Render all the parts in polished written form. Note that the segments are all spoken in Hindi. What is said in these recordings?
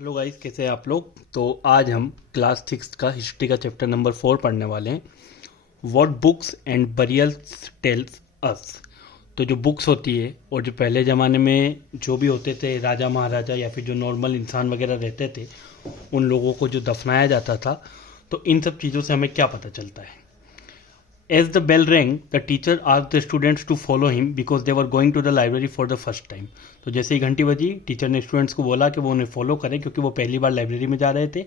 हेलो गाइस, कैसे हैं आप लोग। तो आज हम क्लास 6 का हिस्ट्री का चैप्टर नंबर 4 पढ़ने वाले हैं। What books and burials tells us. तो जो बुक्स होती है और जो पहले ज़माने में जो भी होते थे राजा महाराजा या फिर जो नॉर्मल इंसान वगैरह रहते थे, उन लोगों को जो दफनाया जाता था, तो इन सब चीज़ों से हमें क्या पता चलता है। As the bell rang, the teacher asked the students to follow him because they were going to the library for the first time. तो जैसे ही घंटी बजी, टीचर ने स्टूडेंट्स को बोला कि वो उन्हें फॉलो करें क्योंकि वो पहली बार लाइब्रेरी में जा रहे थे.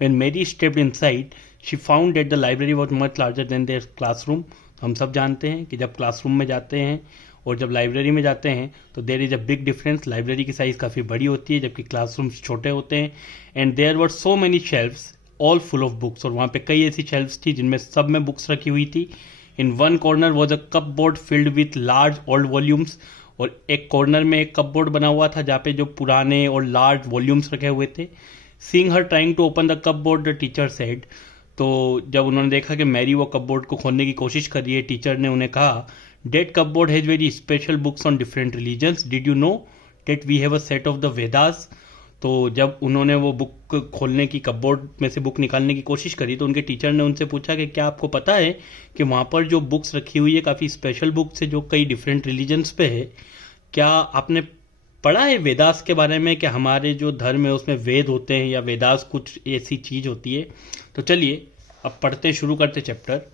When Mary stepped inside, she found that the library was much larger than their classroom. हम सब जानते हैं कि जब क्लासरूम में जाते हैं और जब लाइब्रेरी में जाते हैं तो there is a big difference. Library की साइज़ काफ़ी बड़ी होती है जबकि क्लासरूम्स छोटे होते हैं. And there were so many shelves all full of books. और वहाँ पे कई ऐसी शेल्फ्स थी जिनमें सब में बुक्स रखी हुई थी. In one corner was a cup board filled with large old volumes. और एक कॉर्नर में एक कप बोर्ड बना हुआ था जहाँ पे जो पुराने और लार्ज वॉल्यूम्स रखे हुए थे. Seeing her trying to open the cupboard, the teacher said. तो जब उन्होंने देखा कि मैरी वो कप बोर्ड को खोलने की कोशिश कर रही है, टीचर ने उन्हें कहा, that cupboard has very special books on different religions. Did you know that we have a set of the Vedas. तो जब उन्होंने वो बुक खोलने की कपबोर्ड में से बुक निकालने की कोशिश करी तो उनके टीचर ने उनसे पूछा कि क्या आपको पता है कि वहाँ पर जो बुक्स रखी हुई है काफ़ी स्पेशल बुक्स है जो कई डिफरेंट रिलीजन्स पे है. क्या आपने पढ़ा है वेदास के बारे में कि हमारे जो धर्म है उसमें वेद होते हैं या वेदास कुछ ऐसी चीज़ होती है. तो चलिए अब पढ़ते शुरू करते chapter.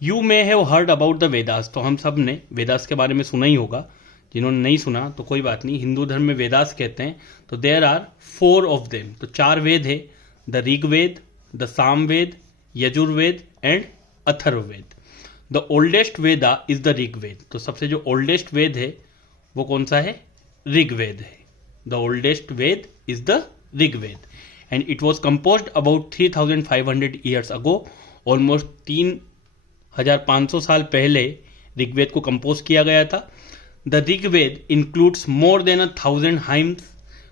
You may have heard about the Vedas. तो हम सब ने वेदास के बारे में सुना ही होगा. जिन्होंने नहीं सुना तो कोई बात नहीं, हिंदू धर्म में वेदास कहते हैं. तो देयर आर 4 ऑफ देम. तो 4 वेद है, the Rigveda, the Samaveda, Yajurveda and Atharvaveda. The oldest Veda is the Rigveda. तो सबसे जो ओल्डेस्ट वेद है वो कौन सा है? ऋग्वेद है. The oldest Veda is the Rigveda and it was composed about 3500 years ago. Almost 3500 साल पहले ऋग्वेद को कंपोज किया गया था. The Rigveda includes more than 1000 hymns.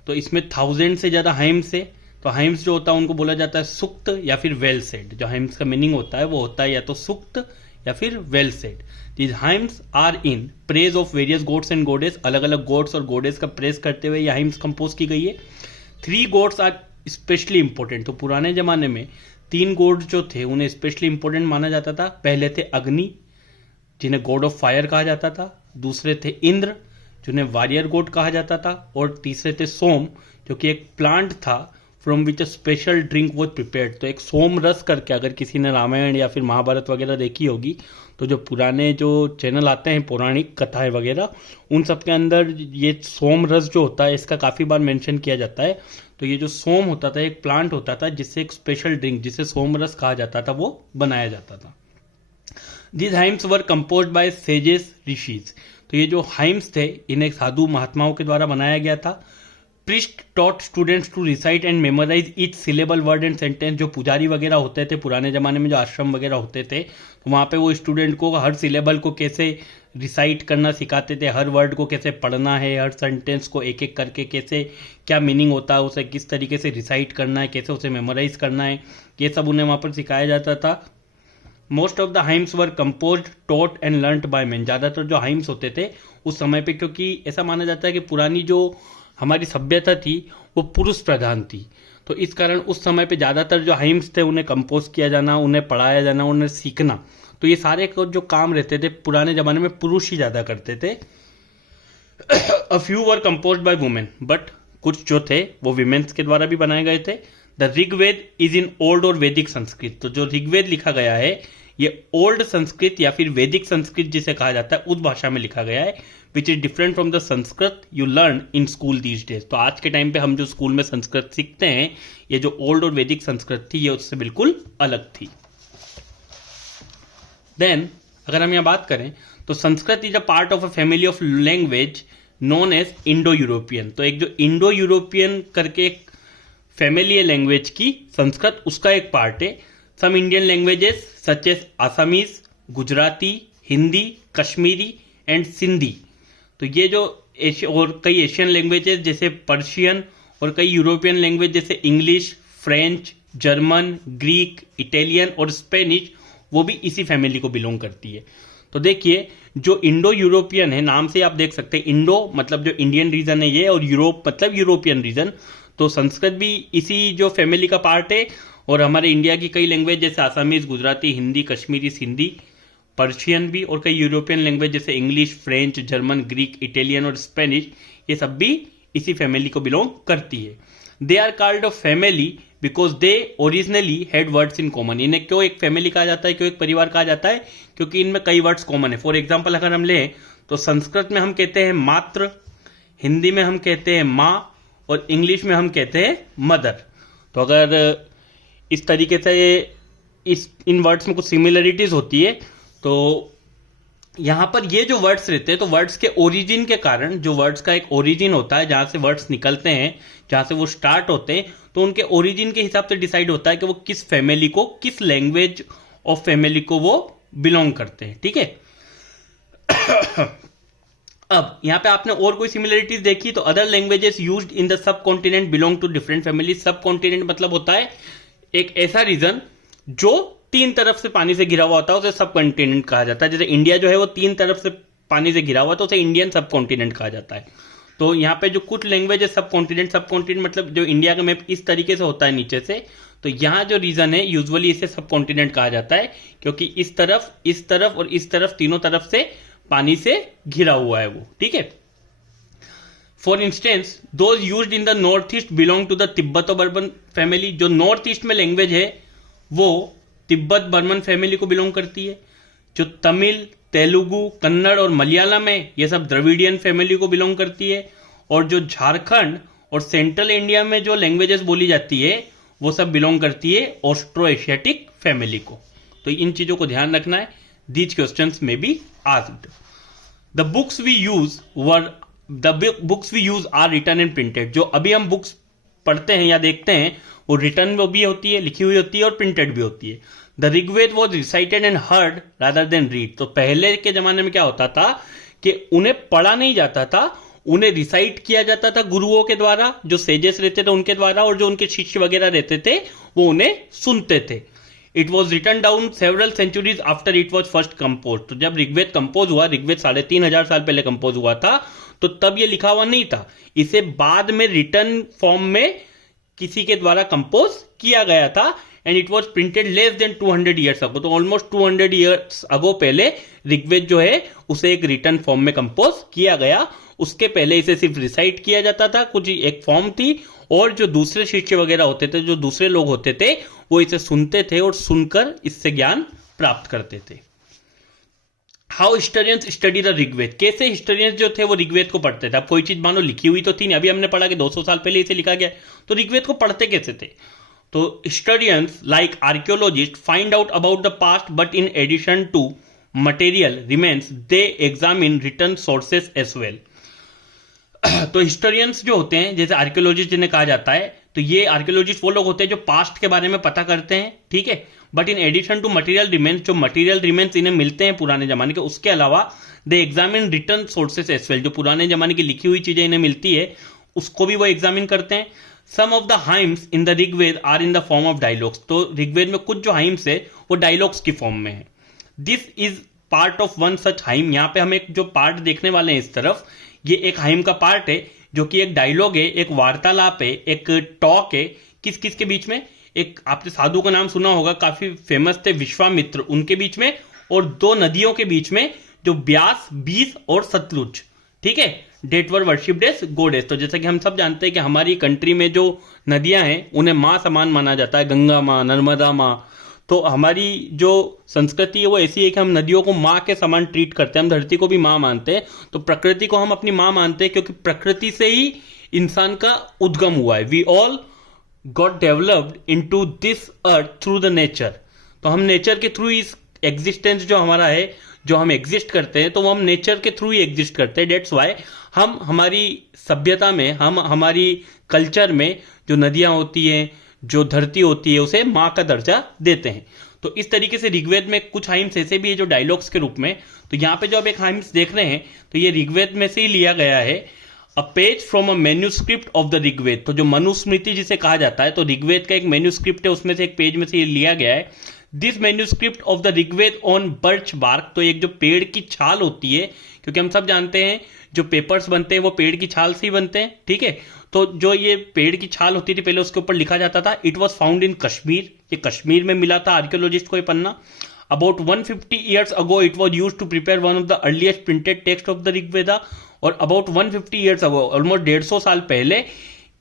तो इसमें 1000 से ज़्यादा हाइम्स है. तो हाइम्स जो होता है उनको बोला जाता है सुक्त या फिर वेल सेड. जो हाइम्स का मीनिंग होता है वो होता है या तो सुक्त या फिर well said. These hymns are in praise of various gods and goddess. अलग अलग गॉड्स और गॉडेस का प्रेज करते हुए ये हाइम्स कंपोज की गई है. 3 गॉड्स आर स्पेशली इंपॉर्टेंट. तो पुराने जमाने में 3 गॉड्स जो थे उन्हें स्पेशली इंपॉर्टेंट माना जाता था. पहले थे अग्नि जिन्हें गॉड ऑफ फायर कहा जाता था. दूसरे थे इंद्र जिन्हें वारियर गॉड कहा जाता था. और तीसरे थे सोम जो कि एक प्लांट था from which a special drink was prepared. तो एक सोम रस करके, अगर किसी ने रामायण या फिर महाभारत वगैरह देखी होगी तो जो पुराने जो चैनल आते हैं पौराणिक कथाएं वगैरह, उन सब के अंदर ये सोम रस जो होता है इसका काफ़ी बार मेंशन किया जाता है. तो ये जो सोम होता था एक प्लांट होता था जिससे एक स्पेशल ड्रिंक जिसे सोम रस कहा जाता था वो बनाया जाता था. These hymns were composed by sages rishis. तो ये जो हाइम्स थे इन्हें साधु महात्माओं के द्वारा बनाया गया था. Priest taught students to recite and memorise each syllable word and sentence. जो पुजारी वगैरह होते थे पुराने ज़माने में, जो आश्रम वगैरह होते थे, तो वहाँ पे वो स्टूडेंट को हर सिलेबल को कैसे रिसाइट करना सिखाते थे, हर वर्ड को कैसे पढ़ना है, हर सेंटेंस को एक एक करके कैसे क्या मीनिंग होता है, उसे किस तरीके से रिसाइट करना है, कैसे उसे मेमोराइज करना है, ये सब उन्हें वहाँ पर सिखाया जाता था. Most of the hymns were composed taught and learned by man. ज़्यादातर जो हाइम्स होते थे उस समय पे, क्योंकि ऐसा माना जाता है कि पुरानी जो हमारी सभ्यता थी वो पुरुष प्रधान थी, तो इस कारण उस समय पे ज़्यादातर जो हाइम्स थे उन्हें कंपोज किया जाना, उन्हें पढ़ाया जाना, उन्हें सीखना, तो ये सारे जो काम रहते थे पुराने ज़माने में पुरुष ही ज़्यादा करते थे. A few were composed by women, but कुछ जो थे वो विमेन्स के द्वारा भी बनाए गए थे. The Rigveda is in old और वैदिक संस्कृत. तो जो ऋग्वेद लिखा गया है ये ओल्ड संस्कृत या फिर वैदिक संस्कृत जिसे कहा जाता है उस भाषा में लिखा गया है. Which is different from the Sanskrit you learn in school these days. तो आज के टाइम पे हम जो स्कूल में संस्कृत सीखते हैं, ये जो ओल्ड और वैदिक संस्कृत थी ये उससे बिल्कुल अलग थी. देन अगर हम यहाँ बात करें तो Sanskrit is a part of a family of language known as Indo European. तो एक जो इंडो यूरोपियन करके एक फैमिली है लैंग्वेज की, संस्कृत उसका एक पार्ट है. Some Indian languages such as Assamese, Gujarati, Hindi, Kashmiri and Sindhi. तो ये जो और कई एशियन लैंग्वेजेस जैसे पर्शियन और कई यूरोपियन लैंग्वेज जैसे English, French, German, Greek, Italian और स्पेनिश, वो भी इसी फैमिली को बिलोंग करती है. तो देखिए जो इंडो यूरोपियन है, नाम से आप देख सकते हैं, इंडो मतलब जो इंडियन रीजन है ये, और यूरोप मतलब यूरोपियन रीजन. तो संस्कृत भी इसी जो फैमिली का पार्ट है। और हमारे इंडिया की कई लैंग्वेज जैसे आसामीज, गुजराती, हिंदी, कश्मीरी, सिंधी, पर्शियन भी, और कई यूरोपियन लैंग्वेज जैसे English, French, German, Greek, Italian और स्पेनिश, ये सब भी इसी फैमिली को बिलोंग करती है। They are called a family because they originally had words in common. इन्हें क्यों एक फैमिली कहा जाता है, क्यों एक परिवार कहा जाता है? क्योंकि इनमें कई वर्ड्स कॉमन है। फॉर एग्जाम्पल अगर हम लें तो संस्कृत में हम कहते हैं मात्र, हिंदी में हम कहते हैं माँ, और इंग्लिश में हम कहते हैं मदर। तो अगर इस तरीके से इन वर्ड्स में कुछ सिमिलरिटीज होती है, तो यहां पर ये जो वर्ड्स रहते हैं, तो वर्ड्स के ओरिजिन के कारण, जो वर्ड्स का एक ओरिजिन होता है जहां से वर्ड्स निकलते हैं, जहां से वो स्टार्ट होते हैं, तो उनके ओरिजिन के हिसाब से डिसाइड होता है कि वो किस फैमिली को, किस लैंग्वेज ऑफ फैमिली को वो बिलोंग करते हैं। ठीक है। अब यहां पे आपने और कोई सिमिलरिटीज देखी तो other languages used in the subcontinent belong to different family. Subcontinent मतलब होता है एक ऐसा रीजन जो 3 तरफ से पानी से घिरा हुआ होता है, उसे सब कॉन्टिनेंट कहा जाता है। जैसे इंडिया जो है वो 3 तरफ से पानी से घिरा हुआ, तो उसे इंडियन सब कॉन्टिनेंट कहा जाता है। तो यहाँ पे जो कुछ लैंग्वेज है सब कॉन्टिनेंट मतलब जो इंडिया का मैप इस तरीके से होता है नीचे से, तो यहाँ जो रीजन है यूजुअली इसे सब कॉन्टिनेंट कहा जाता है, क्योंकि इस तरफ और इस तरफ, तीनों तरफ से पानी से घिरा हुआ है वो। ठीक है। For instance those used in the north east belong to the Tibeto Burman family. जो नॉर्थ ईस्ट में लैंग्वेज है वो तिब्बत बर्मन फैमिली को बिलोंग करती है। जो तमिल, तेलुगु, कन्नड़ और मलयालम है, ये सब द्रविडियन फैमिली को बिलोंग करती है। और जो झारखंड और सेंट्रल इंडिया में जो लैंग्वेजेस बोली जाती है वो सब बिलोंग करती है ऑस्ट्रो एशियाटिक फैमिली को। तो इन चीजों को ध्यान रखना है। These questions may be asked. The books we use are written and printed. जो अभी हम बुक्स पढ़ते हैं या देखते हैं वो रिटन भी होती है, लिखी हुई होती है, और प्रिंटेड भी होती है। The Rigveda was recited and heard rather than read. तो पहले के जमाने में क्या होता था कि उन्हें पढ़ा नहीं जाता था, उन्हें रिसाइट किया जाता था गुरुओं के द्वारा, जो सेजेस रहते थे उनके द्वारा, और जो उनके शिष्य वगैरह रहते थे वो उन्हें सुनते थे। It was written down several centuries after it was first compose. तो जब ऋग्वेद कंपोज हुआ, ऋग्वेद 3500 साल पहले कंपोज हुआ था, तो तब ये लिखा हुआ नहीं था। इसे बाद में रिटन फॉर्म में किसी के द्वारा कंपोज किया गया था। And it was printed less than 200 years ago. तो ऑलमोस्ट 200 ईयर्स अगो पहले ऋग्वेद जो है उसे एक रिटन फॉर्म में कंपोज किया गया। उसके पहले इसे सिर्फ रिसाइट किया जाता था, कुछ एक फॉर्म थी, और जो दूसरे शिष्य वगैरह होते थे, जो दूसरे लोग होते थे, वो इसे सुनते थे और सुनकर इससे ज्ञान प्राप्त करते थे। How historians study the Rigveda. कैसे हिस्टोरियंस जो थे वो ऋग्वेद को पढ़ते थे। अब कोई चीज मानो लिखी हुई तो थी नहीं, अभी हमने पढ़ा कि 200 साल पहले इसे लिखा गया, तो ऋग्वेद को पढ़ते कैसे थे? तो historians like archaeologist find out about the past, but in addition to material remains they examine written sources as well. तो हिस्टोरियंस जो होते हैं, जैसे आर्कियोलॉजिस्ट जिन्हें कहा जाता है, तो ये आर्कियोलॉजिस्ट वो लोग होते हैं जो पास्ट के बारे में पता करते हैं। ठीक है। But in addition to material remains, जो मटेरियल रिमेन्स इन्हें मिलते हैं पुराने जमाने के, उसके अलावा they examine written sources as well. जो पुराने जमाने की लिखी हुई चीजें इन्हें मिलती है उसको भी वो एग्जामिन करते हैं। Some of the hymns in the Rigveda are in the form of dialogues. तो ऋग्वेद में कुछ जो हाइम्स है वो डायलॉग्स की फॉर्म में है। This is part of one such hymn. यहाँ पे हम एक जो पार्ट देखने वाले हैं इस तरफ, ये एक हाइम का पार्ट है जो कि एक डायलॉग है, एक वार्तालाप है, एक टॉक है। किस किस के बीच में? एक आपने साधु का नाम सुना होगा, काफी फेमस थे, विश्वामित्र, उनके बीच में, और 2 नदियों के बीच में, जो ब्यास, बीस और सतलुज। ठीक है। डेट वर वर्शिप्ड एज गॉडेस। तो जैसा कि हम सब जानते हैं कि हमारी कंट्री में जो नदियां हैं उन्हें मां समान माना जाता है, गंगा मां, नर्मदा मां। तो हमारी जो संस्कृति है वो ऐसी है कि हम नदियों को माँ के समान ट्रीट करते हैं, हम धरती को भी माँ मानते हैं। तो प्रकृति को हम अपनी माँ मानते हैं, क्योंकि प्रकृति से ही इंसान का उद्गम हुआ है। We all got developed into this earth through the nature. तो हम नेचर के थ्रू इस एग्जिस्टेंस जो हमारा है, जो हम एग्जिस्ट करते हैं, तो वो हम नेचर के थ्रू ही एग्जिस्ट करते हैं। डेट्स वाई हम हमारी सभ्यता में, हम हमारी कल्चर में जो नदियां होती हैं, जो धरती होती है, उसे माँ का दर्जा देते हैं। तो इस तरीके से ऋग्वेद में कुछ हाइम्स ऐसे भी है जो डायलॉग्स के रूप में। तो यहाँ पे जो आप एक हाइम्स देख रहे हैं, तो ये ऋग्वेद में से ही लिया गया है। A page from a manuscript of the Rigveda. तो जो मनुस्मृति जिसे कहा जाता है, तो ऋग्वेद का एक मैन्यूस्क्रिप्ट है, उसमें से एक पेज में से ये लिया गया है। This manuscript of the Rigveda on birch bark, तो एक जो पेड़ की छाल होती है, क्योंकि हम सब जानते हैं जो पेपर्स बनते हैं वो पेड़ की छाल से ही बनते हैं, ठीक है। तो जो ये पेड़ की छाल होती थी पहले उसके ऊपर लिखा जाता था। It was found in Kashmir, ये कश्मीर में मिला था आर्कियोलॉजिस्ट को ये पन्ना। About 150 years ago it was used to prepare one of the earliest printed text of the Rigveda, और अबाउट 150 years ago, ऑलमोस्ट 150 साल पहले,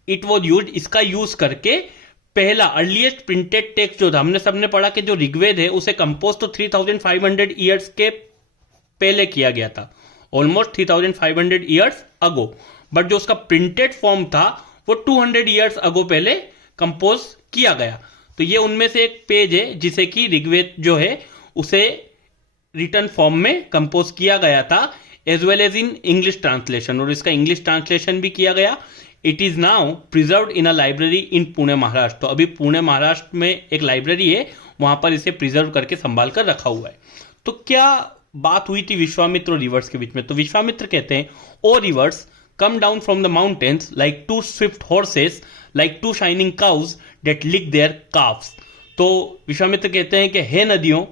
इट वॉज यूज, इसका यूज करके पहला अर्लीस्ट प्रिंटेड टेक्स्ट जो था, हमने सबने पढ़ा कि जो ऋग्वेद है उसे कंपोज तो 3500 ईयर्स के पहले किया गया था, ऑलमोस्ट 3500 ईयर्स अगो, बट जो उसका प्रिंटेड फॉर्म था वो 200 ईयर्स अगो पहले कंपोज किया गया। तो ये उनमें से एक पेज है जिसे कि ऋग्वेद जो है उसे रिटन फॉर्म में कंपोज किया गया था, as well as in English translation, और इसका इंग्लिश ट्रांसलेशन भी किया गया। It is now preserved in a library in Pune Maharashtra, तो अभी पुणे महाराष्ट्र में एक लाइब्रेरी है, वहां पर इसे प्रिजर्व करके संभाल कर रखा हुआ है। तो क्या बात हुई थी विश्वामित्र और रिवर्स के बीच में? तो विश्वामित्र कहते हैं, ओ reverse come down from the mountains like two swift horses, like two shining cows that lick their calves। तो विश्वामित्र कहते हैं कि हे नदियों,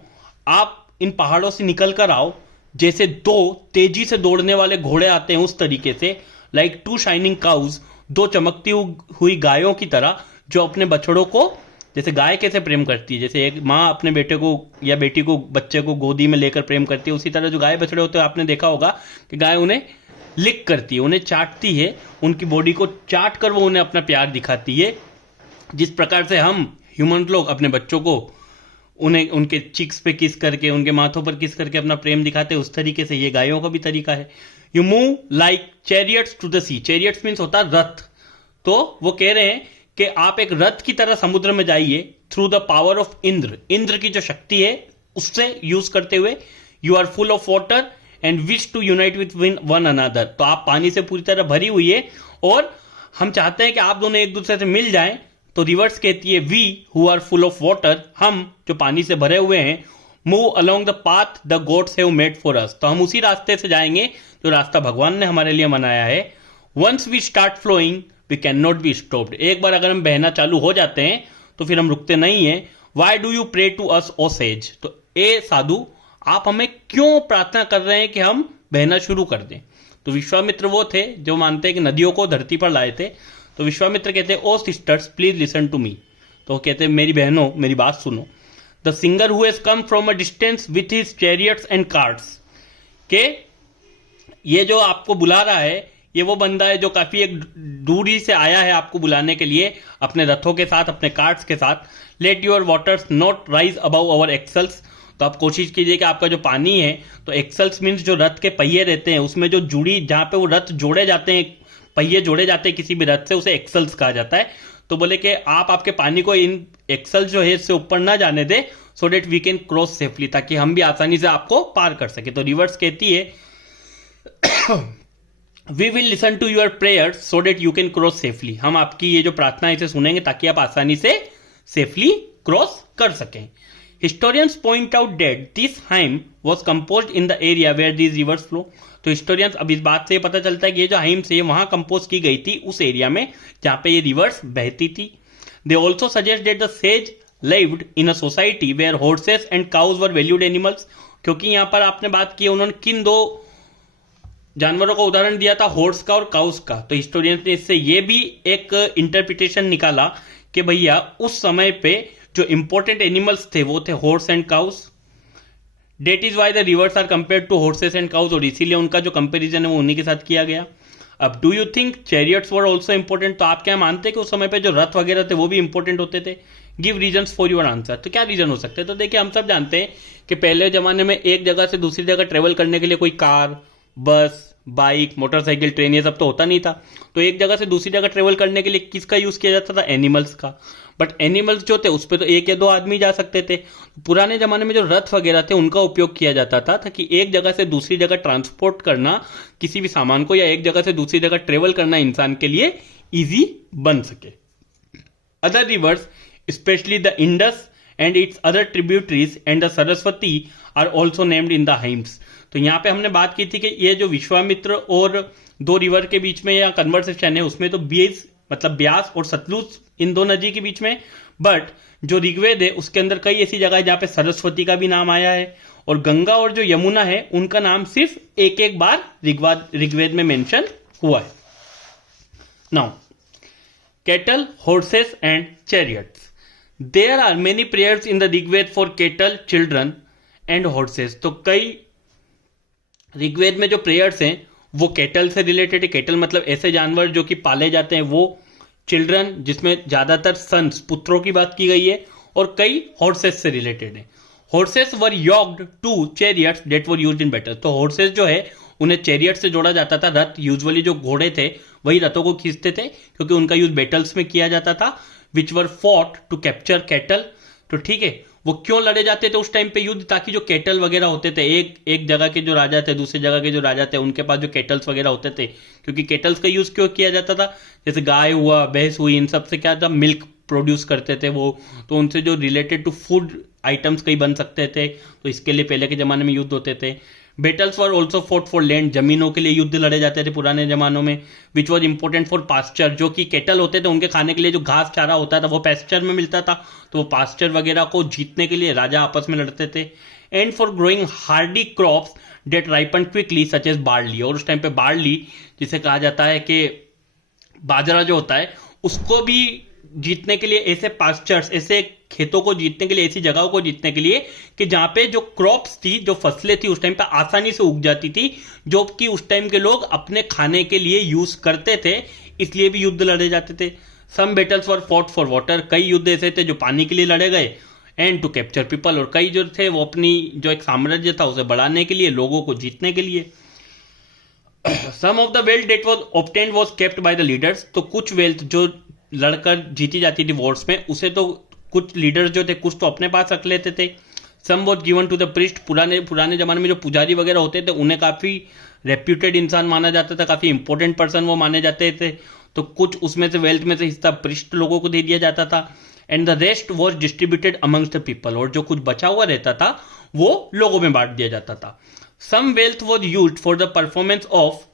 आप इन पहाड़ों से निकल कर आओ जैसे दो तेजी से दौड़ने वाले घोड़े आते हैं उस तरीके से, like two shining cows, दो चमकती हुई गायों की तरह, जो अपने बछड़ों को, जैसे गाय कैसे प्रेम करती है, जैसे एक माँ अपने बेटे को या बेटी को, बच्चे को गोदी में लेकर प्रेम करती है, उसी तरह जो गाय बछड़े होते हैं आपने देखा होगा कि गाय उन्हें लिक करती है, उन्हें चाटती है, उनकी बॉडी को चाट कर वो उन्हें अपना प्यार दिखाती है। जिस प्रकार से हम ह्यूमन लोग अपने बच्चों को उन्हें उनके चिक्स पे किस करके, उनके माथों पर किस करके अपना प्रेम दिखाते हैं, उस तरीके से ये गायों का भी तरीका है। You move like chariots to the sea, chariots means होता है रथ, तो वो कह रहे हैं कि आप एक रथ की तरह समुद्र में जाइए, through the power of Indra, Indra की जो शक्ति है उससे यूज करते हुए। You are full of water and wish to unite with one another, तो आप पानी से पूरी तरह भरी हुई है और हम चाहते हैं कि आप दोनों एक दूसरे से मिल जाएं। तो रिवर्स कहती है, we who are full of water, हम जो पानी से भरे हुए हैं, move along the path the gods have made for us, तो हम उसी रास्ते से जाएंगे जो रास्ता भगवान ने हमारे लिए बनाया है। Once we start flowing we can not be stopped, एक बार अगर हम बहना चालू हो जाते हैं तो फिर हम रुकते नहीं है। Why do you pray to us O sage, तो ए साधु, आप हमें क्यों प्रार्थना कर रहे हैं कि हम बहना शुरू कर दें? तो विश्वामित्र वो थे जो मानते हैं कि नदियों को धरती पर लाए थे। तो विश्वामित्र कहते हैं, oh sisters please listen to me, तो कहते हैं मेरी बहनों मेरी बात सुनो। The singer who has come from a distance with his chariots and carts, के ये जो आपको बुला रहा है ये वो बंदा है जो काफी एक दूरी से आया है आपको बुलाने के लिए, अपने रथों के साथ, अपने कार्ट्स के साथ। Let your waters not rise above our axles, तो आप कोशिश कीजिए कि आपका जो पानी है, तो एक्सल्स मीन्स जो रथ के पहिए रहते हैं उसमें जो जुड़ी, जहां पे वो रथ जोड़े जाते हैं, पहिए जोड़े जाते हैं किसी भी रथ से, उसे एक्सल्स कहा जाता है। तो बोले कि आप आपके पानी को इन एक्सल्स जो है इससे ऊपर ना जाने दे, so that we can cross safely, ताकि हम भी आसानी से आपको पार कर सके। तो रिवर्स कहती है, we will listen to your prayer so that you can cross safely, हम आपकी ये जो प्रार्थना है इसे सुनेंगे ताकि आप आसानी से सेफली क्रॉस कर सकें। Historians point out that this hymn was composed in the area where these rivers flow, तो हिस्टोरियंस अब इस बात से पता चलता है कि ये जो हाइम्स है वहां कंपोज की गई थी उस एरिया में जहां पे ये रिवर्स बहती थी। They also suggest that the sage lived in a society where horses and cows were valued animals, क्योंकि यहां पर आपने बात की उन्होंने किन दो जानवरों का उदाहरण दिया था, हॉर्स का और काउस का। तो हिस्टोरियंस ने इससे ये भी एक इंटरप्रिटेशन निकाला कि भैया उस समय पे जो इंपॉर्टेंट एनिमल्स थे वो थे horse and cows. That is why the rivers are compared to horses and cows, और इसीलिए उनका जो कंपेरिजन है वो उन्हीं के साथ किया गया। अब do you think chariots were also important, तो आप क्या मानते हैं कि उस समय पे जो रथ वगैरह थे वो भी इंपॉर्टेंट होते थे? Give reasons for your answer, तो क्या रीजन हो सकते हैं? तो देखिए हम सब जानते हैं कि पहले जमाने में एक जगह से दूसरी जगह ट्रेवल करने के लिए कोई कार, बस, बाइक, मोटरसाइकिल, ट्रेन ये सब तो होता नहीं था। तो एक जगह से दूसरी जगह ट्रेवल करने के लिए किसका यूज किया जाता था? एनिमल्स का। बट एनिमल्स जो थे उस पर तो एक या दो आदमी जा सकते थे। पुराने जमाने में जो रथ वगैरह थे उनका उपयोग किया जाता था ताकि एक जगह से दूसरी जगह ट्रांसपोर्ट करना किसी भी सामान को, या एक जगह से दूसरी जगह ट्रेवल करना इंसान के लिए इजी बन सके। Other rivers especially the Indus and its other tributaries and the Saraswati are also named in the hymns. तो यहां पे हमने बात की थी कि ये जो विश्वामित्र और दो रिवर के बीच में या कन्वर्सेशन है उसमें तो मतलब ब्यास और सतलुज इन दो नदी के बीच में। बट जो ऋग्वेद है उसके अंदर कई ऐसी जगह है जहां पे सरस्वती का भी नाम आया है, और गंगा और जो यमुना है उनका नाम सिर्फ एक एक बार ऋग्वेद में मेंशन हुआ है। Now cattle, horses and chariots. There are many prayers in the Rigved for cattle, children and horses. तो कई ऋग्वेद में जो प्रेयर्स हैं वो कैटल से रिलेटेड है। कैटल मतलब ऐसे जानवर जो कि पाले जाते हैं वो, चिल्ड्रन जिसमें ज्यादातर सन्स पुत्रों की बात की गई है, और कई हॉर्सेस से रिलेटेड है। Horses were yoked to chariots that were used in battle. तो हॉर्सेस जो है उन्हें चैरियट से जोड़ा जाता था। रथ यूजुअली जो घोड़े थे वही रथों को खींचते थे क्योंकि उनका यूज बैटल्स में किया जाता था, विच वर फॉट टू कैप्चर कैटल। तो ठीक है, वो क्यों लड़े जाते थे उस टाइम पे युद्ध, ताकि जो कैटल वगैरह होते थे, एक जगह के जो राजा थे, दूसरी जगह के जो राजा थे, उनके पास जो कैटल्स वगैरह होते थे, क्योंकि कैटल्स का यूज क्यों किया जाता था, जैसे गाय हुआ, भैंस हुई, इन सब से क्या था, मिल्क प्रोड्यूस करते थे वो, तो उनसे जो रिलेटेड टू फूड आइटम्स कई बन सकते थे, तो इसके लिए पहले के जमाने में युद्ध होते थे। Battles were also fought for land, जमीनों के लिए युद्ध लड़े जाते थे पुराने जमानों में। Which was important for pasture, जो कि कैटल होते थे उनके खाने के लिए जो घास चारा होता था वो पास्चर में मिलता था, तो वो पास्चर वगैरह को जीतने के लिए राजा आपस में लड़ते थे। And for growing hardy crops that ripen quickly such as barley, और उस टाइम पे बार्ली जिसे कहा जाता है कि बाजरा जो होता है उसको भी जीतने के लिए, ऐसे पास्चर्स, ऐसे खेतों को जीतने के लिए, ऐसी जगहों को जीतने के लिए कि जहां पे जो क्रॉप्स थी, जो फसलें थी उस टाइम पे आसानी से उग जाती थी, जो कि उस टाइम के लोग अपने खाने के लिए यूज करते थे, इसलिए भी युद्ध लड़े जाते थे। Some battles were fought for water, कई युद्ध ऐसे थे जो पानी के लिए लड़े गए। एंड टू कैप्चर पीपल, और कई जो थे वो अपनी जो एक साम्राज्य था उसे बढ़ाने के लिए, लोगों को जीतने के लिए। Some of the wealth that was obtained was kept by the leaders, तो कुछ वेल्थ जो लड़कर जीती जाती थी वॉर्स में, उसे तो कुछ लीडर्स जो थे कुछ तो अपने पास रख लेते थे। Some was given to the priest, पुराने जमाने में जो पुजारी वगैरह होते थे उन्हें काफी रेप्यूटेड इंसान माना जाता था, काफी इंपॉर्टेंट पर्सन वो माने जाते थे, तो कुछ उसमें से वेल्थ में से हिस्सा प्रिस्ट लोगों को दे दिया जाता था। And the rest was distributed amongst the people, और जो कुछ बचा हुआ रहता था वो लोगों में बांट दिया जाता था। Some wealth was used for the performance of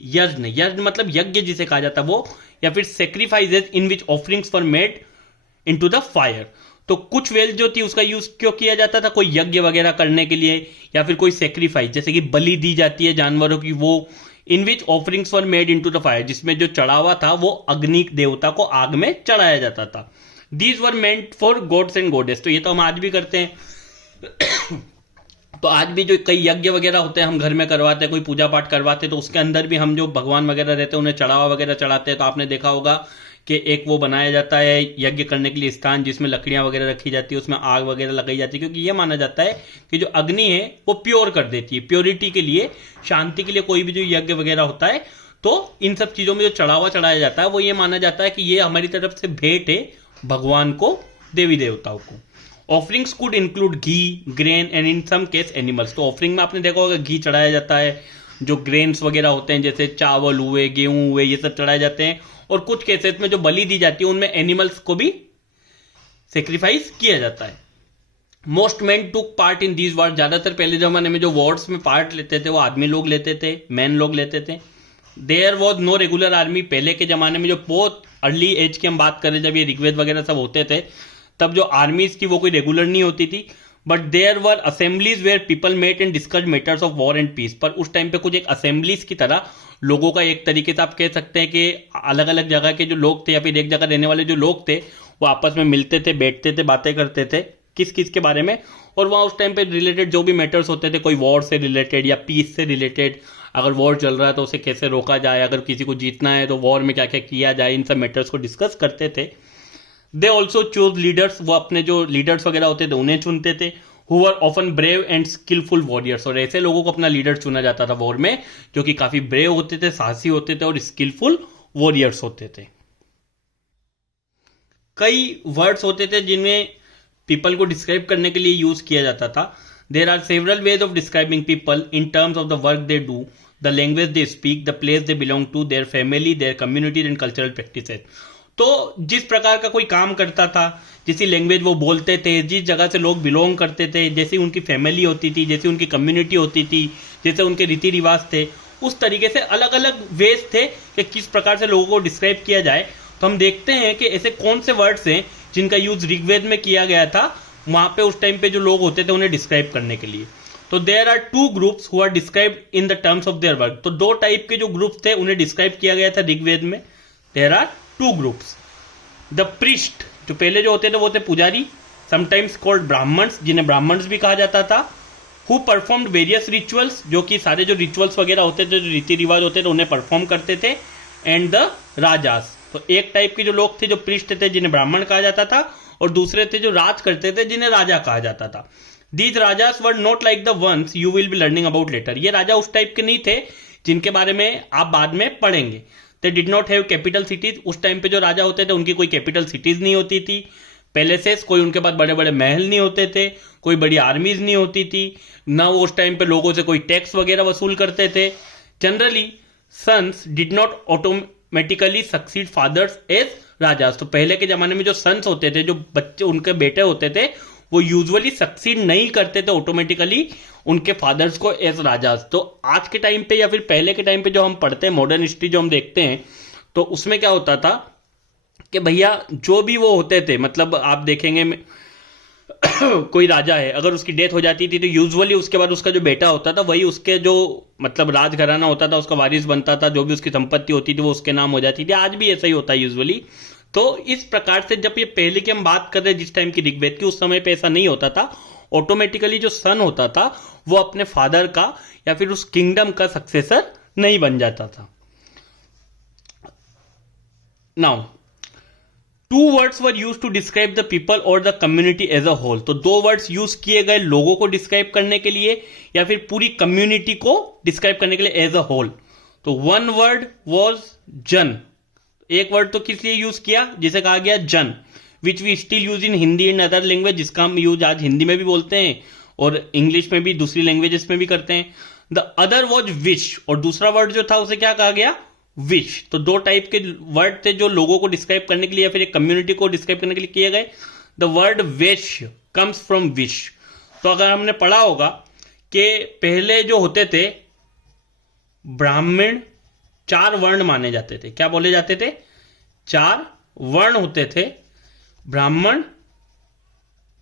yajna, यज्ञ मतलब यज्ञ जिसे कहा जाता वो, या फिर sacrifices in which offerings were made into the fire. तो कुछ वेल्थ जो थी उसका यूज क्यों किया जाता था, कोई यज्ञ वगैरह करने के लिए, या फिर कोई सेक्रीफाइस जैसे कि बलि दी जाती है जानवरों की, वो in which offerings were made into the fire, जिसमें जो चढ़ावा था वो अग्नि देवता को आग में चढ़ाया जाता था। These were meant for God's and goddess, तो ये तो हम आज भी करते हैं। तो आज भी जो कई यज्ञ वगैरह होते हैं हम घर में करवाते हैं, कोई पूजा पाठ करवाते हैं, तो उसके अंदर भी हम जो भगवान वगैरह रहते हैं उन्हें चढ़ावा वगैरह चढ़ाते हैं। तो आपने देखा होगा कि एक वो बनाया जाता है यज्ञ करने के लिए स्थान, जिसमें लकड़ियां वगैरह रखी जाती है, उसमें आग वगैरह लगाई जाती है, क्योंकि ये माना जाता है कि जो अग्नि है वो प्योर कर देती है, प्योरिटी के लिए, शांति के लिए कोई भी जो यज्ञ वगैरह होता है, तो इन सब चीजों में जो चढ़ावा चढ़ाया जाता है वो ये माना जाता है कि ये हमारी तरफ से भेंट है भगवान को, देवी देवताओं को। Offerings could include ghee, grain and in some case animals, तो ऑफरिंग में आपने देखा होगा घी चढ़ाया जाता है, जो ग्रेन्स वगैरह होते हैं जैसे चावल हुए, गेहूं हुए, ये सब चढ़ाए जाते हैं, और कुछ केसेस में जो बलि दी जाती है उनमें एनिमल्स को भी सेक्रीफाइस किया जाता है। Most man took part in these Wars, ज्यादातर पहले जमाने में जो वॉर्स में पार्ट लेते थे वो आदमी लोग लेते थे, मैन लोग लेते थे। There was no regular army, पहले के जमाने में जो बहुत अर्ली एज की हम बात करें, जब ये ऋग्वेद वगैरह सब होते थे, तब जो आर्मीज की वो कोई रेगुलर नहीं होती थी। But there were assemblies where people met and discuss matters of war and peace, पर उस टाइम पे कुछ एक असेंबलीज की तरह लोगों का, एक तरीके से आप कह सकते हैं कि अलग अलग जगह के जो लोग थे या फिर एक जगह रहने वाले जो लोग थे वो आपस में मिलते थे, बैठते थे, बातें करते थे किस किस के बारे में, और वहां उस टाइम पे रिलेटेड जो भी मैटर्स होते थे, कोई वॉर से रिलेटेड या पीस से रिलेटेड, अगर वॉर चल रहा है तो उसे कैसे रोका जाए, अगर किसी को जीतना है तो वॉर में क्या क्या किया जाए, इन सब मैटर्स को डिस्कस करते थे। दे ऑल्सो चूज लीडर्स, वो अपने जो लीडर्स वगैरह होते थे उन्हें चुनते थे, who were often brave and skilful warriors, और ऐसे लोगों को अपना लीडर चुना जाता था वॉर में जो कि काफी ब्रेव होते थे, साहसी होते थे और स्किलफुल वॉरियर्स होते थे। कई वर्ड्स होते थे जिनमें पीपल को डिस्क्राइब करने के लिए यूज किया जाता था। There are several ways of describing people in terms of the work they do, the language they speak, the place they belong to, their family, their community and cultural practices. तो जिस प्रकार का कोई काम करता था, जैसी लैंग्वेज वो बोलते थे, जिस जगह से लोग बिलोंग करते थे, जैसी उनकी फैमिली होती थी, जैसी उनकी कम्युनिटी होती थी, जैसे उनके रीति रिवाज थे, उस तरीके से अलग अलग वेज थे कि किस प्रकार से लोगों को डिस्क्राइब किया जाए। तो हम देखते हैं कि ऐसे कौन से वर्ड्स हैं जिनका यूज ऋग्वेद में किया गया था, वहां पे उस टाइम पे जो लोग होते थे उन्हें डिस्क्राइब करने के लिए। तो there are two groups who are described in the terms of their work. तो दो टाइप के जो ग्रुप्स थे उन्हें डिस्क्राइब किया गया था ऋग्वेद में। There are two groups. The priest, जो पहले जो होते थे वो थे पुजारी, समटाइम्स कॉल्ड ब्राह्मण्स, जिन्हें ब्राह्मण्स भी कहा जाता था, हु परफॉर्म्ड वेरियस रिचुअल्स, जो कि सारे जो रिचुअल्स वगैरह होते थे, जो रीति रिवाज होते थे, उन्हें परफॉर्म करते थे। एंड द राजास, तो एक टाइप के जो लोग थे जो प्रिस्ट थे जिन्हें ब्राह्मण कहा जाता था, और दूसरे थे जो राज करते थे जिन्हें राजा कहा जाता था। These rajas were not like the ones you will be learning about later. ये राजा उस टाइप के नहीं थे जिनके बारे में आप बाद में पढ़ेंगे। They did not have capital cities. उस टाइम पे जो राजा होते थे उनकी कोई कैपिटल सिटीज नहीं होती थी। पैलेसेस, कोई उनके पास बड़े बड़े महल नहीं होते थे, कोई बड़ी आर्मीज नहीं होती थी, ना वो उस टाइम पे लोगों से कोई टैक्स वगैरह वसूल करते थे। Generally sons did not automatically succeed fathers as rajas. तो पहले के जमाने में जो सन्स होते थे, जो बच्चे उनके बेटे होते थे, वो यूजुअली सक्सीड नहीं करते थे ऑटोमेटिकली उनके फादर्स को एज राजास। तो आज के टाइम पे या फिर पहले के टाइम पे जो हम पढ़ते हैं, मॉडर्न हिस्ट्री जो हम देखते हैं, तो उसमें क्या होता था कि भैया जो भी वो होते थे, मतलब आप देखेंगे कोई राजा है, अगर उसकी डेथ हो जाती थी तो यूजुअली उसके बाद उसका जो बेटा होता था वही उसके जो मतलब राजघराना होता था उसका वारिस बनता था। जो भी उसकी संपत्ति होती थी वो उसके नाम हो जाती थी। आज भी ऐसा ही होता है यूजुअली। तो इस प्रकार से जब ये पहले की हम बात कर रहे हैं जिस टाइम की ऋग्वेद की, उस समय पे ऐसा नहीं होता था। ऑटोमेटिकली जो सन होता था वो अपने फादर का या फिर उस किंगडम का सक्सेसर नहीं बन जाता था। Now two words were used to describe the people और the community as a whole. तो दो वर्ड्स यूज किए गए लोगों को डिस्क्राइब करने के लिए या फिर पूरी कम्युनिटी को डिस्क्राइब करने के लिए एज अ होल। तो वन वर्ड वॉज जन। एक वर्ड तो किस लिए यूज किया, जिसे कहा गया जन, which we still use in Hindi and other language, जिसका हम यूज आज हिंदी में भी बोलते हैं और इंग्लिश में भी, दूसरी लैंग्वेजेस में भी करते हैं। द अदर वॉज विश, और दूसरा वर्ड जो था उसे क्या कहा गया, विश। तो दो टाइप के वर्ड थे जो लोगों को डिस्क्राइब करने के लिए या फिर एक कम्युनिटी को डिस्क्राइब करने के लिए किए गए। The word vaishya comes from vish. तो अगर हमने पढ़ा होगा कि पहले जो होते थे ब्राह्मण, चार वर्ण माने जाते थे। क्या बोले जाते थे, चार वर्ण होते थे, ब्राह्मण,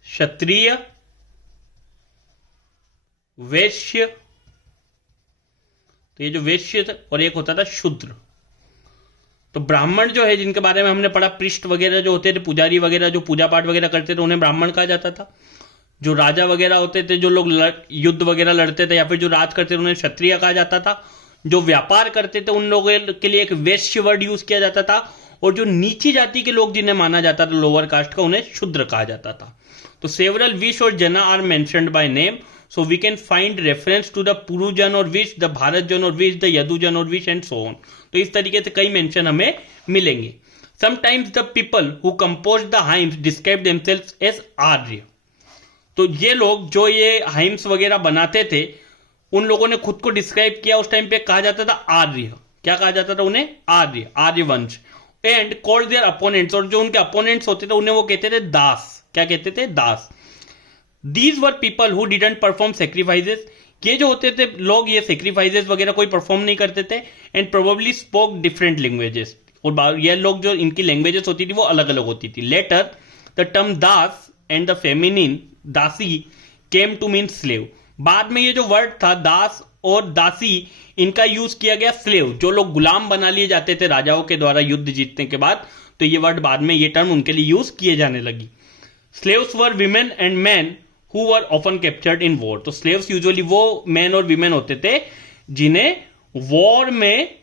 क्षत्रिय, वैश्य, तो ये जो वैश्य था, और एक होता था शूद्र। तो ब्राह्मण जो है जिनके बारे में हमने पढ़ा, पृष्ठ वगैरह जो होते थे, पुजारी वगैरह जो पूजा पाठ वगैरह करते थे, उन्हें ब्राह्मण कहा जाता था। जो राजा वगैरह होते थे, जो लोग युद्ध वगैरह लड़ते थे या फिर जो राज करते थे, उन्हें क्षत्रिय कहा जाता था। जो व्यापार करते थे उन लोगों के लिए एक वैश्य वर्ड यूज किया जाता था, और जो नीची जाति के लोग जिन्हें माना जाता था लोअर कास्ट का, उन्हें शूद्र कहा जाता था। तो सेवरल विश और jana are mentioned by name, so we can find reference to the Purujana और विश, द भारतजन और विश, द यदुजन और विश एंड सो ऑन। तो इस तरीके से कई मेंशन हमें मिलेंगे। Sometimes the people who compose the hymns describe themselves as Arya. तो ये लोग जो ये हाइम्स वगैरह बनाते थे, उन लोगों ने खुद को डिस्क्राइब किया, उस टाइम पे कहा जाता था आर्य। क्या कहा जाता था उन्हें, Arya, Aryavansh. And called their opponents, और जो उनके अपोनेंट्स होते थे उन्हें वो कहते थे दास। क्या कहते थे, दास। These were people who didn't perform sacrifices. ये जो होते थे लोग, ये sacrifices वगैरह कोई परफॉर्म नहीं करते थे, and probably spoke different languages. और ये लोग जो इनकी लैंग्वेजेस होती थी वो अलग अलग होती थी। Later, the term Das and the feminine दासी came to mean slave. बाद में ये जो वर्ड था दास और दासी, इनका यूज किया गया स्लेव, जो लोग गुलाम बना लिए जाते थे राजाओं के द्वारा युद्ध जीतने के बाद। तो ये वर्ड बाद में, ये टर्म उनके लिए यूज किए जाने लगी। Slaves were women and men who were often captured in war. तो slaves यूजुअली वो मैन और वीमेन होते थे जिन्हें वॉर में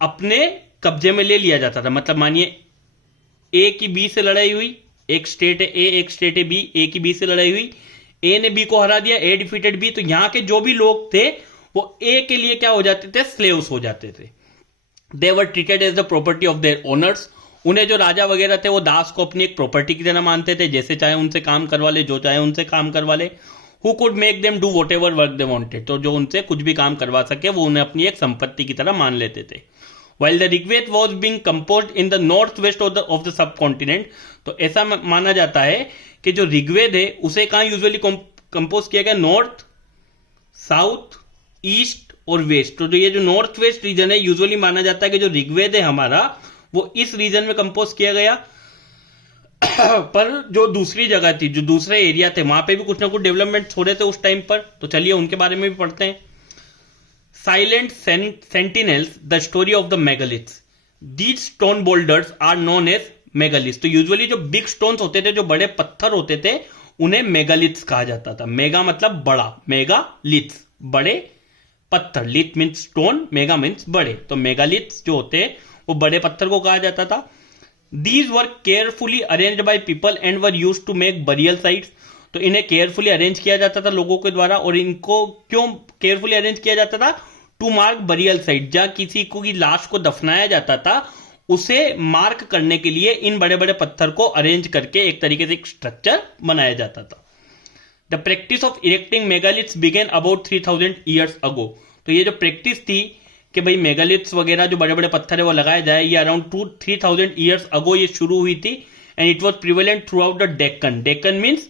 अपने कब्जे में ले लिया जाता था। मतलब मानिए ए की बी से लड़ाई हुई, एक स्टेट है ए, एक स्टेट है बी, ए की बी से लड़ाई हुई, ए ने बी को हरा दिया, ए डिफीटेड बी। तो यहां के जो भी लोग थे वो ए के लिए क्या हो जाते थे, स्लेव्स हो जाते थे। They were treated as the property of their owners. उन्हें जो राजा वगैरह थे वो दास को अपनी एक प्रॉपर्टी की तरह मानते थे, जैसे चाहे उनसे काम करवा ले, जो चाहे उनसे काम करवा ले। Who could make them do what ever work they wanted. तो जो उनसे कुछ भी काम करवा सके वो उन्हें अपनी एक संपत्ति की तरह मान लेते थे। While the Rigveda was being compose in the north west of the subcontinent. तो ऐसा माना जाता है कि जो ऋग्वेद है उसे कहां यूजुअली कंपोज किया गया, नॉर्थ, साउथ, ईस्ट और वेस्ट। तो ये जो नॉर्थ वेस्ट रीजन है, यूजुअली माना जाता है कि जो ऋग्वेद है हमारा वो इस रीजन में कंपोज किया गया। पर जो दूसरी जगह थी, जो दूसरे एरिया थे, वहां पे भी कुछ ना कुछ डेवलपमेंट हो रहे थे उस टाइम पर, तो चलिए उनके बारे में भी पढ़ते हैं। Silent sentinels, the story of the megaliths. These stone boulders are known as megaliths. तो यूजुअली जो बिग स्टोन्स होते थे, जो बड़े पत्थर होते थे, उन्हें मेगालिथ्स कहा जाता था। मेगा मतलब बड़ा, मेगालिथ्स बड़े पत्थर, लिथ मीन्स स्टोन, मेगा मीन्स बड़े, तो मेगालिथ्स जो होते हैं वो बड़े पत्थर को कहा जाता था। These were carefully arranged by people and were used to make burial sites। तो इन्हें केयरफुली अरेंज किया जाता था लोगों के द्वारा, और इनको क्यों केयरफुली अरेंज किया जाता था? टू मार्क बरियल साइट, जहां किसी को की लाश को दफनाया जाता था उसे मार्क करने के लिए इन बड़े बड़े पत्थर को अरेंज करके एक तरीके से एक स्ट्रक्चर बनाया जाता था। The practice of erecting megaliths began about 3000 years ago. तो ये जो प्रैक्टिस थी कि भाई मेगालिथ्स वगैरह जो बड़े बड़े पत्थर है वो लगाया जाए, ये अराउंड 3000 ईयर्स अगो ये शुरू हुई थी। And it was prevalent through out the Deccan. Deccan means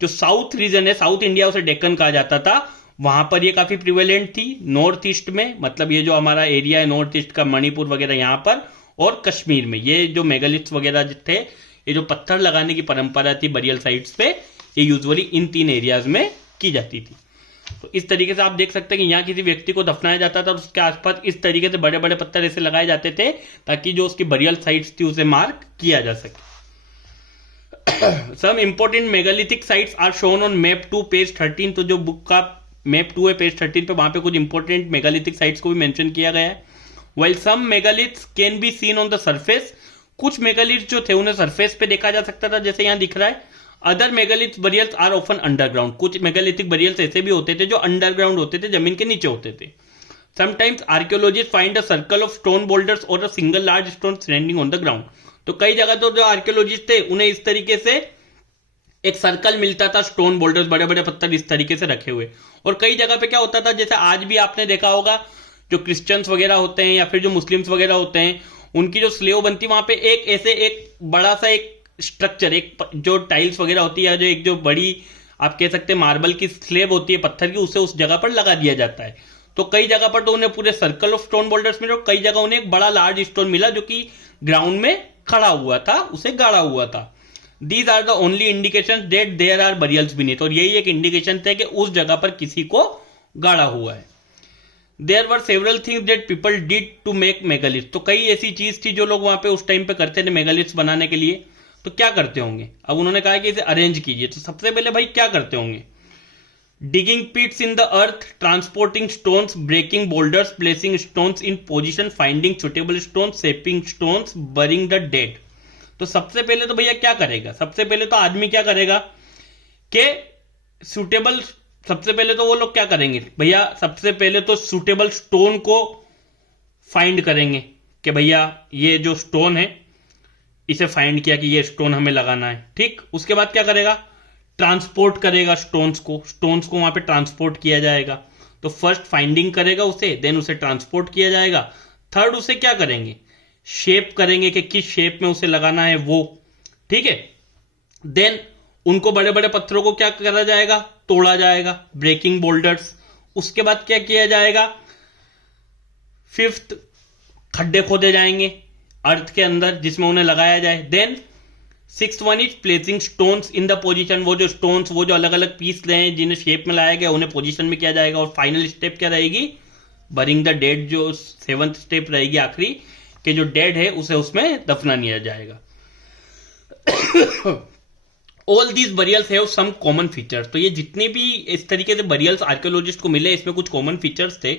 जो साउथ रीजन है, साउथ इंडिया, उसे डेक्कन कहा जाता था, वहां पर ये काफी प्रिवेलेंट थी। नॉर्थ ईस्ट में, मतलब ये जो हमारा एरिया है नॉर्थ ईस्ट का, मणिपुर वगैरह यहाँ पर, और कश्मीर में, ये जो मेगालिथ्स वगैरह थे, ये जो पत्थर लगाने की परंपरा थी बरियल साइट्स पे, ये यूजुअली इन 3 एरियाज में की जाती थी। तो इस तरीके से आप देख सकते हैं कि यहाँ किसी व्यक्ति को दफनाया जाता था और उसके आसपास इस तरीके से बड़े बड़े पत्थर ऐसे लगाए जाते थे ताकि जो उसकी बरियल साइट्स थी उसे मार्क किया जा सके। Some important megalithic sites are shown on map 2 page 13। तो जो बुक का मैप 2 है पेज 13 पे, वहां पे कुछ इंपॉर्टेंट मेगालिथिक साइट्स को भी मेंशन किया गया है। While some megaliths can be seen on the surface. कुछ मेगालिथ्स जो थे उन्हें सरफेस पे देखा जा सकता था, जैसे यहां दिख रहा है। Other megalith burials are often underground. कुछ मेगालिथिक बरियल्स ऐसे भी होते थे जो अंडरग्राउंड होते थे, जमीन के नीचे होते थे। Sometimes archaeologist find a circle of stone boulders or a single large stone standing on the ground. तो कई जगह तो जो आर्कियोलॉजिस्ट थे उन्हें इस तरीके से एक सर्कल मिलता था, स्टोन बोल्डर्स, बड़े बड़े पत्थर इस तरीके से रखे हुए। और कई जगह पे क्या होता था, जैसे आज भी आपने देखा होगा, जो क्रिश्चियंस वगैरह होते हैं या फिर जो मुस्लिम्स वगैरह होते हैं, उनकी जो स्लेव बनती है वहां पे एक ऐसे एक बड़ा सा एक स्ट्रक्चर, एक जो टाइल्स वगैरह होती है, जो एक जो बड़ी आप कह सकते हैं मार्बल की स्लेब होती है पत्थर की, उसे उस जगह पर लगा दिया जाता है। तो कई जगह पर तो उन्हें पूरे सर्कल ऑफ स्टोन बोल्डर्स मिले और कई जगह उन्हें एक बड़ा लार्ज स्टोन मिला जो कि ग्राउंड में खड़ा हुआ था, उसे गाड़ा हुआ था। These are the only indication that there are burials beneath. और यही एक इंडिकेशन थे कि उस जगह पर किसी को गाड़ा हुआ है। There were several things that people did to make megaliths. तो कई ऐसी चीज थी जो लोग वहां पे उस टाइम पे करते थे मेगालिथ्स बनाने के लिए। तो क्या करते होंगे? अब उन्होंने कहा कि इसे अरेंज कीजिए। तो सबसे पहले भाई क्या करते होंगे? Digging pits in the earth, transporting stones, breaking boulders, placing stones in position, finding suitable stones, shaping stones, burying the dead. तो सबसे पहले तो भैया क्या करेगा? सबसे पहले तो आदमी क्या करेगा कि सुटेबल, सबसे पहले तो वो लोग क्या करेंगे भैया? सबसे पहले तो सुटेबल स्टोन को फाइंड करेंगे कि भैया ये जो स्टोन है इसे फाइंड किया कि ये स्टोन हमें लगाना है, ठीक। उसके बाद क्या करेगा? ट्रांसपोर्ट करेगा स्टोन्स को वहां पे ट्रांसपोर्ट किया जाएगा। तो फर्स्ट फाइंडिंग करेगा उसे, देन उसे ट्रांसपोर्ट किया जाएगा। थर्ड उसे क्या करेंगे? शेप करेंगे कि किस शेप में उसे लगाना है वो, ठीक है। देन उनको बड़े बड़े पत्थरों को क्या करा जाएगा? तोड़ा जाएगा, ब्रेकिंग बोल्डर्स। उसके बाद क्या किया जाएगा? फिफ्थ, खड्डे खोदे जाएंगे अर्थ के अंदर जिसमें उन्हें लगाया जाए। Then sixth one is placing stones in the position. वो जो स्टोन्स, वो जो अलग अलग पीस रहे जिन्हें शेप में लाया गया उन्हें पोजीशन में किया जाएगा। और फाइनल स्टेप क्या रहेगी? बरिंग द डेड, जो 7th स्टेप रहेगी आखिरी, कि जो डेड है उसे उसमें दफना दिया जाएगा। All these burials have some common features. तो ये जितने भी इस तरीके से बरियल्स आर्कियोलॉजिस्ट को मिले, इसमें कुछ कॉमन फीचर्स थे।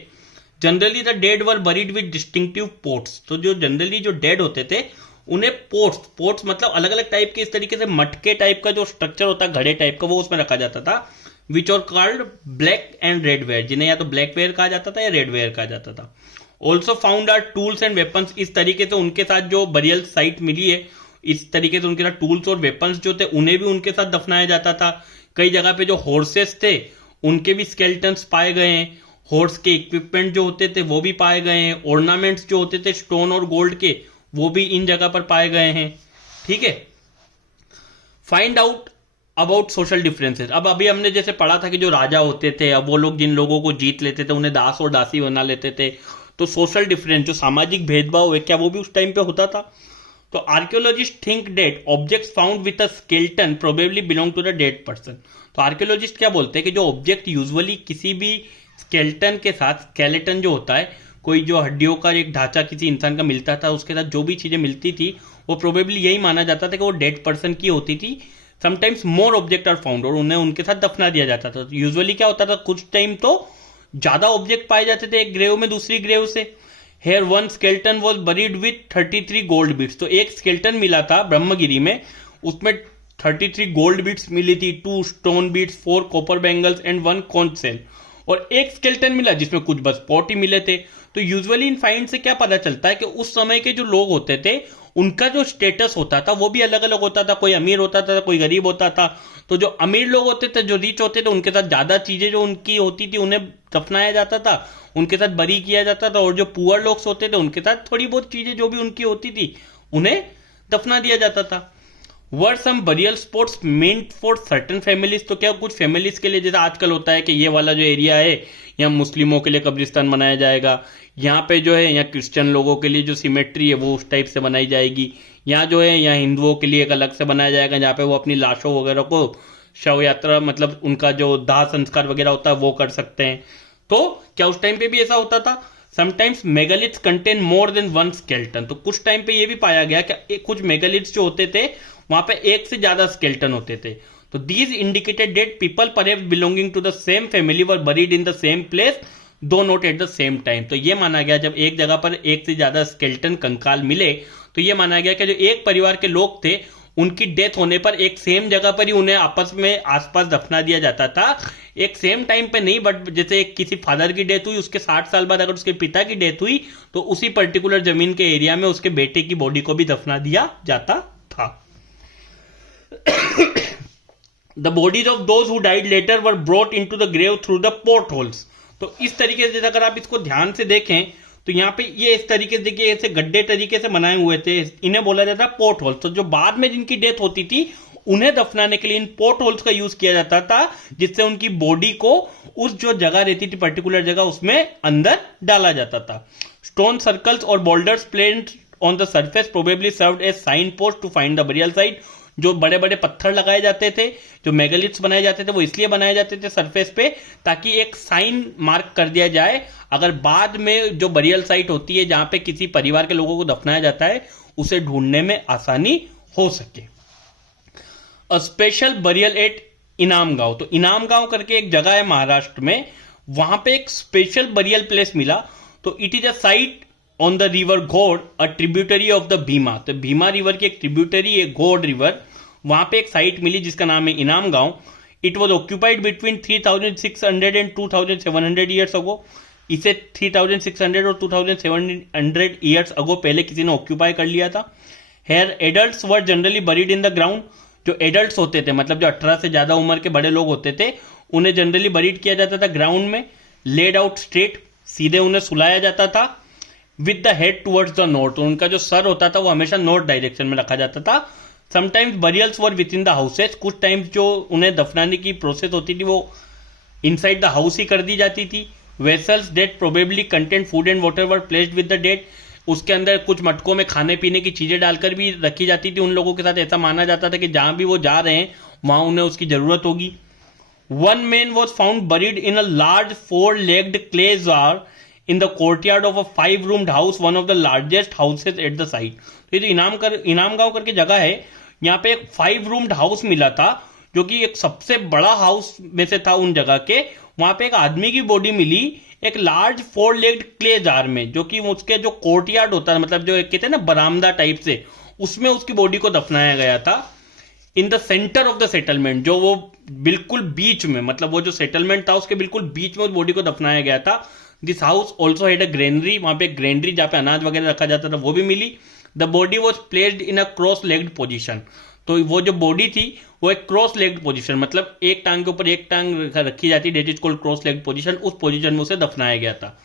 Generally the dead were buried with distinctive ports. तो जो जनरली जो डेड होते थे उन्हें पोर्ट्स मतलब अलग अलग टाइप के, इस तरीके से मटके टाइप का जो स्ट्रक्चर होता है, घड़े टाइप का, वो उसमें रखा जाता था। Which are called black and red ware, जिन्हें या तो ब्लैक वेयर कहा जाता था या रेड वेयर कहा जाता था। Also found are tools and weapons. इस तरीके से उनके साथ जो बरियल साइट मिली है, इस तरीके से उनके साथ टूल्स और वेपन्स जो थे उन्हें भी उनके साथ दफनाया जाता था। कई जगह पे जो हॉर्सेस थे उनके भी स्केलेटन्स पाए गए हैं। हॉर्स के इक्विपमेंट जो होते थे वो भी पाए गए हैं। ऑर्नामेंट्स जो होते थे स्टोन और गोल्ड के, वो भी इन जगह पर पाए गए हैं, ठीक है। Find out about social differences. अब अभी हमने जैसे पढ़ा था कि जो राजा होते थे, अब वो लोग जिन लोगों को जीत लेते थे उन्हें दास और दासी बना लेते थे। तो सोशल डिफरेंस, जो सामाजिक भेदभाव है, क्या वो भी उस टाइम पे होता था? तो archaeologist think that objects found with a skeleton probably belong to the dead person. तो आर्कियोलॉजिस्ट क्या बोलते हैं कि जो ऑब्जेक्ट यूजुअली किसी भी स्केलेटन के साथ, स्केलेटन जो होता है, कोई जो हड्डियों का एक ढांचा किसी इंसान का मिलता था, उसके साथ जो भी चीजें मिलती थी, वो प्रोबेबली यही माना जाता था कि वो डेड पर्सन की होती थी। Sometimes more object are found, और उन्हें उनके साथ दफना दिया जाता था। यूजुअली क्या होता था, कुछ टाइम तो ज्यादा ऑब्जेक्ट पाए जाते थे एक ग्रेव में दूसरी ग्रेव से। Here one skeleton was buried with 33 gold beads. तो एक स्केल्टन मिला था ब्रह्मगिरी में, उसमें 33 गोल्ड बीट्स मिली थी, 2 stone beads, 4 copper bangles and 1 conch shell. और एक स्केल्टन मिला जिसमें कुछ बस पॉट ही मिले थे। तो यूजुअली इन फाइंड से क्या पता चलता है कि उस समय के जो लोग होते थे, उनका जो स्टेटस होता था वो भी अलग अलग होता था। कोई अमीर होता था, कोई गरीब होता था। तो जो अमीर लोग होते थे, जो रिच होते थे, उनके साथ ज्यादा चीजें जो उनकी होती थी उन्हें दफनाया जाता था, उनके साथ बरी किया जाता था। और जो पुअर लोग होते थे, उनके साथ थोड़ी बहुत चीजें जो भी उनकी होती थी उन्हें दफना दिया जाता था। Were some burial spots meant for certain families. तो क्या कुछ फैमिलीज के लिए, जैसे आजकल होता है कि ये वाला जो एरिया है यहाँ मुस्लिमों के लिए कब्रिस्तान बनाया जाएगा, यहाँ पे जो है यहाँ क्रिश्चियन लोगों के लिए जो सिमेट्री है वो उस टाइप से बनाई जाएगी, यहाँ जो है यहाँ हिंदुओं के लिए एक अलग से बनाया जाएगा जहाँ पे वो अपनी लाशों वगैरह को शव यात्रा, मतलब उनका जो दाह संस्कार वगैरह होता है वो कर सकते हैं। तो क्या उस टाइम पे भी ऐसा होता था? Sometimes megaliths contain more than one skeleton. तो कुछ टाइम पे ये भी पाया गया कि कुछ मेगालिथ्स जो होते थे वहां पे एक से ज्यादा स्केल्टन होते थे। तो these indicated that people perhaps belonging to the same family were buried in the same place though not at the same time. तो ये माना गया जब एक जगह पर एक से ज्यादा स्केल्टन कंकाल मिले, तो ये माना गया कि जो एक परिवार के लोग थे उनकी डेथ होने पर एक सेम जगह पर ही उन्हें आपस में आसपास दफना दिया जाता था। एक सेम टाइम पे नहीं, बट जैसे किसी फादर की डेथ हुई, उसके 60 साल बाद अगर उसके पिता की डेथ हुई तो उसी पर्टिकुलर जमीन के एरिया में उसके बेटे की बॉडी को भी दफना दिया जाता था। The bodies of those who died later were brought into the grave through the port holes. तो इस तरीके से अगर आप इसको ध्यान से देखें तो यहाँ पे ये इस तरीके से देखिए, ऐसे गड्ढे तरीके से बनाए हुए थे, इन्हें बोला जाता है पोर्ट होल्स। तो जो बाद में जिनकी डेथ होती थी उन्हें दफनाने के लिए इन पोर्ट होल्स का यूज किया जाता था, जिससे उनकी बॉडी को उस जो जगह रहती थी पर्टिकुलर जगह उसमें अंदर डाला जाता था। स्टोन सर्कल्स और boulders placed on the surface probably served as sign post to find the burial site. जो बड़े बड़े पत्थर लगाए जाते थे, जो मेगालिथ्स बनाए जाते थे, वो इसलिए बनाए जाते थे सरफेस पे ताकि एक साइन मार्क कर दिया जाए, अगर बाद में जो बरियल साइट होती है जहां पे किसी परिवार के लोगों को दफनाया जाता है उसे ढूंढने में आसानी हो सके। अ स्पेशल बरियल एट इनाम गांव। तो इनाम गांव करके एक जगह है महाराष्ट्र में, वहां पे एक स्पेशल बरियल प्लेस मिला। तो it is a site on the river Ghod, a tributary of the Bhima. तो भीमा रिवर की एक ट्रिब्यूटरी है घोड़ रिवर, वहां पे एक साइट मिली जिसका नाम है इनाम गांव। It was occupied between 3600 and 2700 years ago. इसे 3600 और 2700 ईयर्स अगो पहले किसी ने ऑक्यूपाई कर लिया था। Here adults were generally buried in the ground. जो एडल्ट्स होते थे, मतलब जो 18 से ज्यादा उम्र के बड़े लोग होते थे, उन्हें जनरली बरीड किया जाता था ग्राउंड में। लेड आउट स्ट्रेट, सीधे उन्हें सुलाया जाता था। With the head towards the north, तो उनका जो सर होता था वो हमेशा नॉर्थ डायरेक्शन में रखा जाता था। Sometimes burials were with in the houses, कुछ टाइम्स जो उन्हें दफनाने की प्रोसेस होती थी वो इनसाइड द हाउस ही कर दी जाती थी। Vessels that probably contained food and water were placed with the dead. उसके अंदर कुछ मटकों में खाने पीने की चीजें डालकर भी रखी जाती थी उन लोगों के साथ। ऐसा माना जाता था कि जहां भी वो जा रहे हैं वहां उन्हें उसकी जरूरत होगी। One man was found buried in a large 4-legged clay jar in the courtyard of a 5-roomed house, one of the largest houses at the site। तो ये जो इनाम गांव करके जगह है, यहाँ पे एक 5-roomed हाउस मिला था जो कि एक सबसे बड़ा हाउस में से था उन जगह के। वहां पे एक आदमी की बॉडी मिली एक लार्ज 4-legged क्ले जार में, जो कि उसके जो कोर्टयार्ड होता है, मतलब जो कहते हैं ना बरामदा टाइप से, उसमें उसकी बॉडी को दफनाया गया था। In the centre of the settlement, जो वो बिल्कुल बीच में, मतलब वो जो सेटलमेंट था उसके बिल्कुल बीच में उस बॉडी को दफनाया गया था। This house also had a granary, वहां पे ग्रेनरी जहां पे अनाज वगैरह रखा जाता था वो भी मिली। The body was placed in a cross legged position. तो वो जो बॉडी थी वो एक क्रॉस लेग्ड पोजीशन, मतलब एक टांग के ऊपर एक टांग रखी जाती, that is called cross legged position, उस पोजीशन में उसे दफनाया गया था।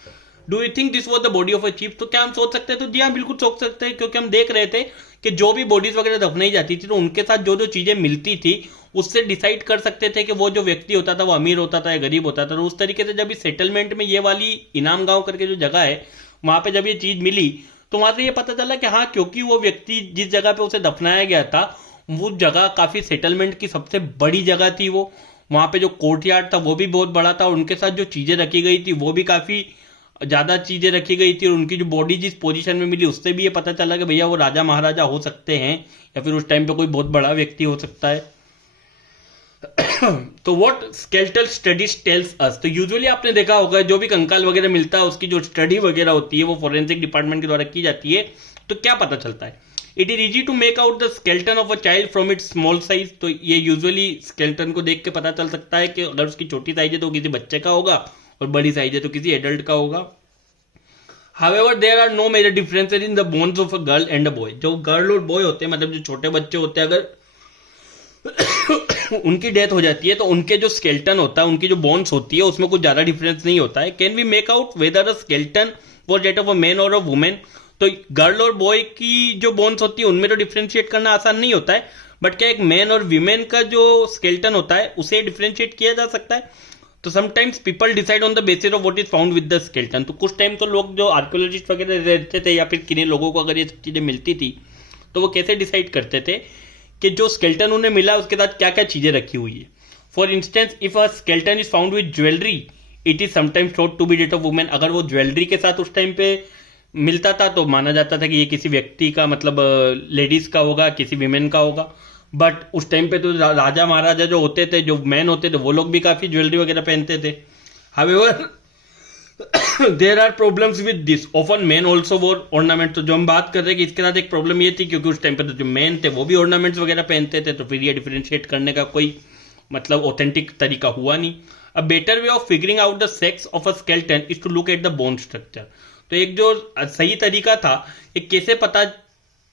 Do you think this was the body of a chief? तो क्या हम सोच सकते हैं? तो जी हाँ, बिल्कुल सोच सकते हैं, क्योंकि हम देख रहे थे कि जो भी बॉडीज वगैरह दफनाई जाती थी तो उनके साथ जो जो चीजें मिलती थी उससे डिसाइड कर सकते थे कि वो जो व्यक्ति होता था वो अमीर होता था या गरीब होता था। तो उस तरीके से जब इस सेटलमेंट में ये वाली इनाम गांव करके जो जगह है वहां पे जब ये चीज मिली तो वहां से ये पता चला कि हाँ, क्योंकि वो व्यक्ति जिस जगह पे उसे दफनाया गया था वो जगह काफी सेटलमेंट की सबसे बड़ी जगह थी। वो वहां पे जो कोर्टयार्ड था वो भी बहुत बड़ा था, और उनके साथ जो चीजें रखी गई थी वो भी काफी ज्यादा चीजें रखी गई थी, और उनकी जो बॉडी जिस पोजीशन में मिली उससे भी ये पता चला कि भैया वो राजा महाराजा हो सकते हैं या फिर उस टाइम पे कोई बहुत बड़ा व्यक्ति हो सकता है। तो what skeletal studies tells us, तो यूजुअली आपने देखा होगा जो भी कंकाल वगैरह मिलता है उसकी जो स्टडी वगैरह होती है वो फोरेंसिक डिपार्टमेंट के द्वारा की जाती है। तो क्या पता चलता है? It is easy to make out the skeleton of a child from its small size, तो ये यूजुअली स्केलेटन को देख के पता चल सकता है कि अगर उसकी छोटी साइज है तो किसी बच्चे का होगा, और बड़ी साइज है तो किसी एडल्ट का होगा। However, there are no major differences in the bones of a girl and a boy. जो गर्ल और बॉय होते हैं, मतलब जो छोटे बच्चे होते हैं, अगर उनकी डेथ हो जाती है तो उनके जो स्केलेटन होता है, उनकी जो बोन्स होती है उसमें कुछ ज्यादा डिफरेंस नहीं होता है। Can we make out whether a skeleton was that of a man और अ वुमेन, तो गर्ल और बॉय की जो बोन्स होती है उनमें तो डिफ्रेंशिएट करना आसान नहीं होता है, बट क्या एक मैन और वीमेन का जो स्केलेटन होता है उसे डिफ्रेंशिएट किया जा सकता है। तो sometimes people decide on the basis of what is found with the skeleton, तो कुछ टाइम तो लोग जो आर्कियोलॉजिस्ट वगैरह रहते थे या फिर किन्हीं लोगों को अगर ये सब चीजें मिलती थी तो वो कैसे डिसाइड करते थे कि जो स्केलेटन उन्हें मिला उसके साथ क्या क्या चीजें रखी हुई है। For instance, if a skeleton is found with jewellery it is sometimes thought to be that of woman, अगर वो ज्वेलरी के साथ उस टाइम पे मिलता था तो माना जाता था कि ये किसी व्यक्ति का, मतलब लेडीज का होगा, किसी विमेन का होगा। बट उस टाइम पे तो राजा महाराजा जो होते थे, जो मैन होते थे, वो लोग भी काफी ज्वेलरी वगैरह पहनते थे। However there are problems with this, often man also wore ornament, तो जो हम बात कर रहे हैं कि इसके साथ एक प्रॉब्लम ये थी क्योंकि उस टाइम पे तो जो मैन थे वो भी ऑर्नामेंट्स वगैरह पहनते थे, तो फिर ये डिफरेंशिएट करने का कोई मतलब ऑथेंटिक तरीका हुआ नहीं। A better way of figuring out the sex of a skeleton is to look at the bone structure, तो एक जो सही तरीका था एक कैसे पता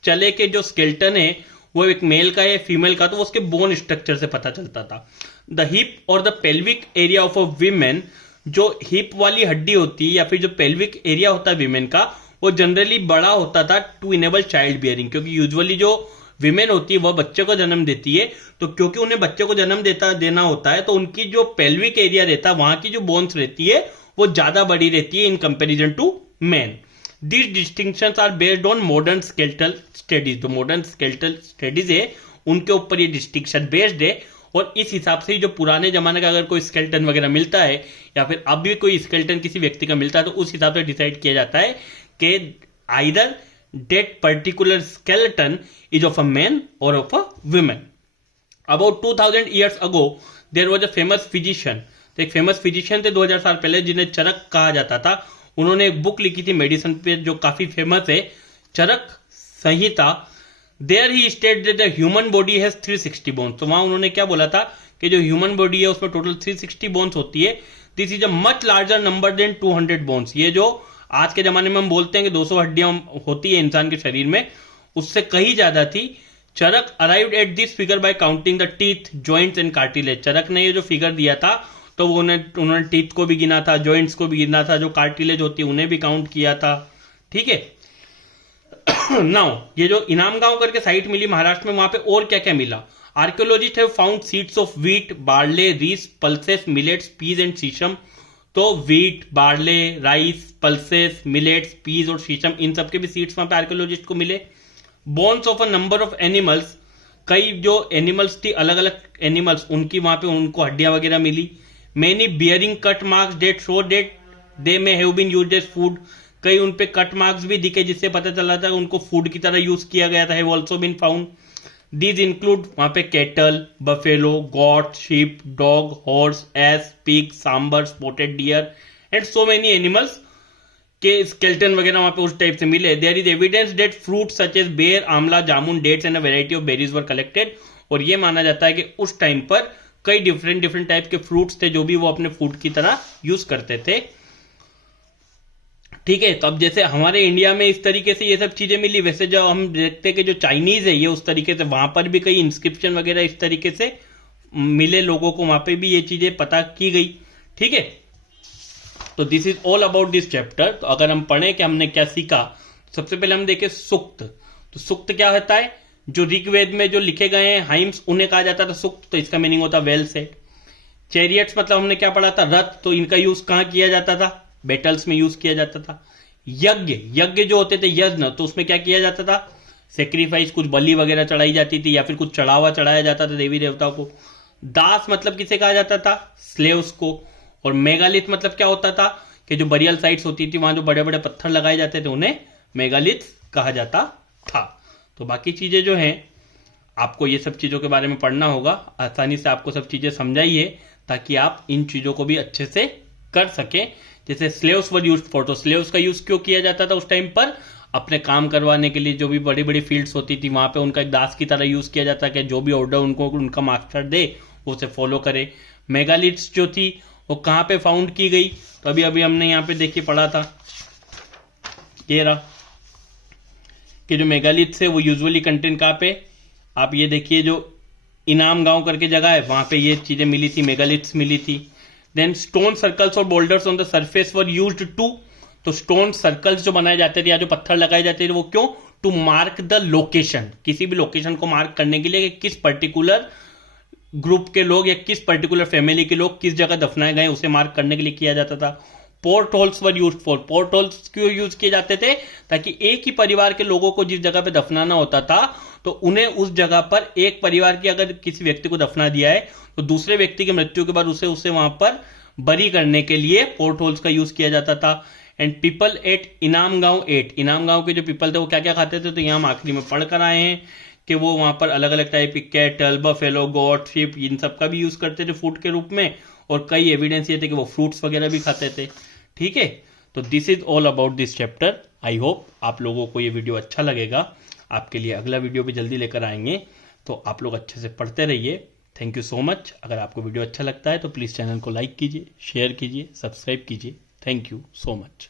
चले कि जो स्केलेटन है वो एक मेल का है फीमेल का, तो उसके बोन स्ट्रक्चर से पता चलता था। द हिप और the pelvic area of a women, जो हिप वाली हड्डी होती है या फिर जो पेल्विक एरिया होता है वीमेन का, वो जनरली बड़ा होता था टू इनेबल चाइल्ड बियरिंग, क्योंकि यूजुअली जो विमेन होती है वह बच्चे को जन्म देती है, तो क्योंकि उन्हें बच्चे को जन्म देना होता है तो उनकी जो पेल्विक एरिया रहता है वहां की जो बोन्स रहती है वो ज्यादा बड़ी रहती है in comparison to man. These distinctions are based on modern skeletal studies, जो modern skeletal studies है उनके ऊपर ये डिस्टिंक्शन बेस्ड है, और इस हिसाब से जो पुराने जमाने का अगर कोई स्केलेटन वगैरह मिलता है या फिर अब भी कोई स्केलेटन किसी व्यक्ति का मिलता है तो उस हिसाब से डिसाइड किया जाता है कि either that particular skeleton is of a man or of a woman. About 2000 years ago there was a famous physician, तो एक फेमस फिजिशियन थे 2000 साल पहले जिन्हें चरक कहा जाता था। उन्होंने एक बुक लिखी थी मेडिसिन पे जो काफी फेमस है, Charak Samhita. There he state that the human body has 360 bones, तो वहां उन्होंने क्या बोला था कि जो ह्यूमन बॉडी है उसमें टोटल 360 बोन्स होती है। This is a much larger number than 200 bones, ये जो आज के जमाने में हम बोलते हैं कि 200 हड्डियां होती है इंसान के शरीर में, उससे कहीं ज्यादा थी। Charak arrived at this figure by counting the teeth, joints and cartilage. Charak ने ये जो फिगर दिया था तो वो उन्होंने टीथ को भी गिना था, जॉइंट्स को भी गिना था, जो कार्टिलेज होती है उन्हें भी काउंट किया था। ठीक है। नाउ ये जो इनाम गांव करके साइट मिली महाराष्ट्र में, वहां पे और क्या क्या मिला? Archaeologist have found seeds of wheat, barley, rice, pulses, millets, peas and sesame. तो wheat, barley, rice, pulses, millets, peas और शीशम, इन सबके भी सीड्स वहां पे आर्कियोलॉजिस्ट को मिले। Bones of a number of animals, कई जो एनिमल्स थी अलग अलग एनिमल्स, उनकी वहां पे उनको हड्डियां वगैरह मिली। Many bearing cut marks that show that they may have been used as food, कई उन पे कट मार्क्स भी दिखे जिससे पता चला था उनको फूड की तरह यूज किया गया था। Have also been found. These include वहां पे cattle, buffalo, goat, sheep, dog, horse, ass, pig, sambar, spotted deer and so many animals के स्केलेटन वगैरह वहां पे उस टाइप से मिले। There is evidence that fruit such as ber, amla, jamun, dates and a variety of berries were collected, और ये माना जाता है कि उस टाइम पर कई डिफरेंट टाइप के फ्रूट्स थे जो भी वो अपने फूड की तरह यूज करते थे। ठीक है, तो अब जैसे हमारे इंडिया में इस तरीके से ये सब चीजें मिली, वैसे जो हम देखते हैं कि जो चाइनीज है ये उस तरीके से वहां पर भी कई इंस्क्रिप्शन वगैरह इस तरीके से मिले लोगों को, वहां पे भी ये चीजें पता की गई। ठीक है, तो this is all about this chapter. तो अगर हम पढ़ें कि हमने क्या सीखा, सबसे पहले हम देखें सुक्त। तो सुक्त क्या होता है? जो ऋग्वेद में जो लिखे गए हैं हाइम्स उन्हें कहा जाता था सुक्त, तो इसका मीनिंग होता वेल सेड। चैरियट्स मतलब हमने क्या पढ़ा था? रथ, तो इनका यूज कहां किया जाता था? बैटल्स में यूज किया जाता था। यज्ञ, यज्ञ जो होते थे यज्ञ, तो उसमें क्या किया जाता था, सेक्रीफाइस, कुछ बलि वगैरह चढ़ाई जाती थी या फिर कुछ चढ़ावा चढ़ाया जाता था देवी देवताओं को। दास मतलब किसे कहा जाता था, स्लेव्स को। और मेगालिथ मतलब क्या होता था कि जो बरियल साइट्स होती थी वहां जो बड़े बड़े पत्थर लगाए जाते थे उन्हें मेगालिथ कहा जाता था। तो बाकी चीजें जो हैं आपको ये सब चीजों के बारे में पढ़ना होगा, आसानी से आपको सब चीजें समझाइए ताकि आप इन चीजों को भी अच्छे से कर सकें। जैसे स्लेव्स वर यूज्ड फॉर, तो स्लेव्स का यूज क्यों किया जाता था उस टाइम पर, अपने काम करवाने के लिए। जो भी बड़ी बड़ी फील्ड्स होती थी वहां पे उनका एक दास की तरह यूज किया जाता कि जो भी ऑर्डर उनको उनका मास्टर दे वो उसे फॉलो करे। मेगालिथ्स जो थी वो कहां पे फाउंड की गई, तो अभी अभी हमने यहाँ पे देखिए पढ़ा था, ये रहा कि जो मेगालिथ्स है वो यूजुअली कंटेंट कहां पे, आप ये देखिए जो इनाम गांव करके जगह है वहां पे ये चीजें मिली थी, मेगालिथ्स मिली थी। देन स्टोन सर्कल्स और boulders on the surface were used to, तो स्टोन सर्कल्स जो बनाए जाते थे या जो पत्थर लगाए जाते थे वो क्यों, टू मार्क द लोकेशन, किसी भी लोकेशन को मार्क करने के लिए कि किस पर्टिकुलर ग्रुप के लोग या किस पर्टिकुलर फैमिली के लोग किस जगह दफनाए गए उसे मार्क करने के लिए किया जाता था। Port holes were use for, port holes क्यों यूज किए जाते थे, ताकि एक ही परिवार के लोगों को जिस जगह पे दफनाना होता था तो उन्हें उस जगह पर, एक परिवार की अगर किसी व्यक्ति को दफना दिया है तो दूसरे व्यक्ति की मृत्यु के बाद उसे उसे वहां पर बरी करने के लिए पोर्ट होल्स का यूज किया जाता था। एंड पीपल एट इनाम गांव एट, इनाम गांव के जो पीपल थे वो क्या क्या खाते थे, तो यहां हम आखिरी में पढ़ कर आए हैं कि वो वहां पर अलग अलग टाइप की कैटल, बफेलो, गॉट, शिप, इन सब का भी यूज करते थे फूड के रूप में। और कई एविडेंस ये थे कि वो फ्रूट्स वगैरह भी खाते थे। ठीक है, तो this is all about this chapter. I hope आप लोगों को ये वीडियो अच्छा लगेगा। आपके लिए अगला वीडियो भी जल्दी लेकर आएंगे, तो आप लोग अच्छे से पढ़ते रहिए। Thank you so much. अगर आपको वीडियो अच्छा लगता है तो प्लीज़ चैनल को लाइक कीजिए, शेयर कीजिए, सब्सक्राइब कीजिए। Thank you so much.